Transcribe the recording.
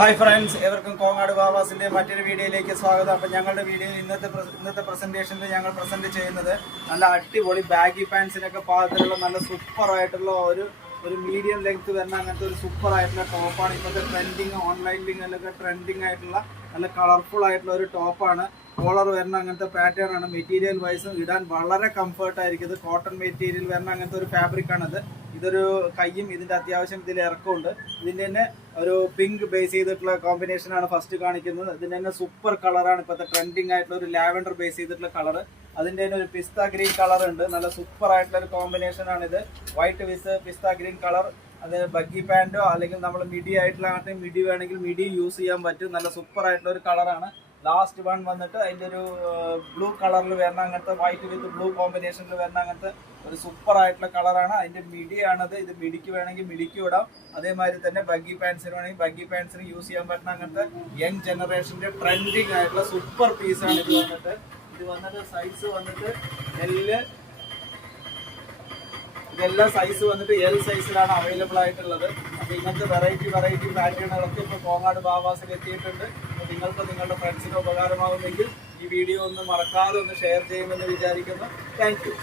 Hi friends, എവർക്കും Kongad ബാബാസിൻ്റെ മറ്റൊരു വീഡിയോയിലേക്ക് സ്വാഗതം. അപ്പം ഞങ്ങളുടെ വീഡിയോയിൽ ഇന്നത്തെ പ്രസൻറ്റേഷനിൽ ഞങ്ങൾ പ്രസൻറ്റ് ചെയ്യുന്നത് നല്ല അടിപൊളി ബാഗി പാൻസിനൊക്കെ പാകത്തിലുള്ള നല്ല സൂപ്പറായിട്ടുള്ള ഒരു മീഡിയം ലെങ്ത് വരുന്ന അങ്ങനത്തെ ഒരു സൂപ്പറായിട്ടുള്ള ടോപ്പാണ്. ഇപ്പോഴത്തെ ട്രെൻഡിങ് ഓൺലൈനിലൊക്കെ ട്രെൻഡിങ് ആയിട്ടുള്ള നല്ല കളർഫുൾ ആയിട്ടുള്ള ഒരു ടോപ്പാണ്. കോളർ വരുന്ന അങ്ങനത്തെ പാറ്റേൺ ആണ്. മെറ്റീരിയൽ വൈസും ഇടാൻ വളരെ കംഫർട്ടായിരിക്കും. ഇത് കോട്ടൺ മെറ്റീരിയൽ വരുന്ന അങ്ങനത്തെ ഒരു ഫാബ്രിക്കാണിത്. ഇതൊരു കയ്യും ഇതിൻ്റെ അത്യാവശ്യം ഇതിൽ ഇറക്കമുണ്ട്. ഇതിൻ്റെ തന്നെ ഒരു പിങ്ക് ബേസ് ചെയ്തിട്ടുള്ള കോമ്പിനേഷനാണ് ഫസ്റ്റ് കാണിക്കുന്നത്. ഇതിൻ്റെ തന്നെ സൂപ്പർ കളറാണ്, ഇപ്പോഴത്തെ ട്രെൻഡിങ് ആയിട്ടുള്ള ഒരു ലാവൻഡർ ബേസ് ചെയ്തിട്ടുള്ള കളർ. അതിൻ്റെ തന്നെ ഒരു പിസ്ത ഗ്രീൻ കളർ ഉണ്ട്. നല്ല സൂപ്പർ ആയിട്ടുള്ള ഒരു കോമ്പിനേഷനാണിത്. White with pista green colour. അത് ബഗ്ഗി പാൻറ്റോ അല്ലെങ്കിൽ നമ്മൾ മിഡി ആയിട്ടുള്ള അങ്ങനത്തെ മിഡി വേണമെങ്കിൽ മിഡി യൂസ് ചെയ്യാൻ പറ്റും. നല്ല സൂപ്പർ ആയിട്ടുള്ള ഒരു കളറാണ്. ലാസ്റ്റ് വൺ വന്നിട്ട് അതിൻ്റെ ഒരു ബ്ലൂ കളറിൽ വരുന്ന അങ്ങനത്തെ വൈറ്റ് വിത്ത് ബ്ലൂ കോമ്പിനേഷനിൽ വരുന്ന അങ്ങനത്തെ ഒരു സൂപ്പർ ആയിട്ടുള്ള കളറാണ്. അതിൻ്റെ മിഡിയാണത്. ഇത് മിഡിക്ക് വേണമെങ്കിൽ മിഡിക്ക് ഇടാം. അതേമാതിരി തന്നെ ബഗ്ഗി പാൻസിന് വേണമെങ്കിൽ ബഗ്ഗി പാൻസിന് യൂസ് ചെയ്യാൻ പറ്റുന്ന അങ്ങനത്തെ യങ് ജനറേഷൻ്റെ ട്രെൻഡിങ് ആയിട്ടുള്ള സൂപ്പർ പീസാണ് ഇത് വന്നിട്ട് സൈസ് വന്നിട്ട് ഇതെല്ലാം സൈസ് വന്നിട്ട് എൽ സൈസിലാണ് അവൈലബിൾ ആയിട്ടുള്ളത്. അപ്പോൾ ഇങ്ങനത്തെ വെറൈറ്റി പാറ്റേണുകളൊക്കെ ഇപ്പോൾ കോങ്ങാട് ബാബാസിൽ എത്തിയിട്ടുണ്ട്. അപ്പോൾ നിങ്ങൾക്ക് നിങ്ങളുടെ ഫ്രണ്ട്സിന് ഉപകാരമാകുമെങ്കിൽ ഈ വീഡിയോ ഒന്ന് മറക്കാതെ ഒന്ന് ഷെയർ ചെയ്യുമെന്ന് വിചാരിക്കുന്നു. Thank you.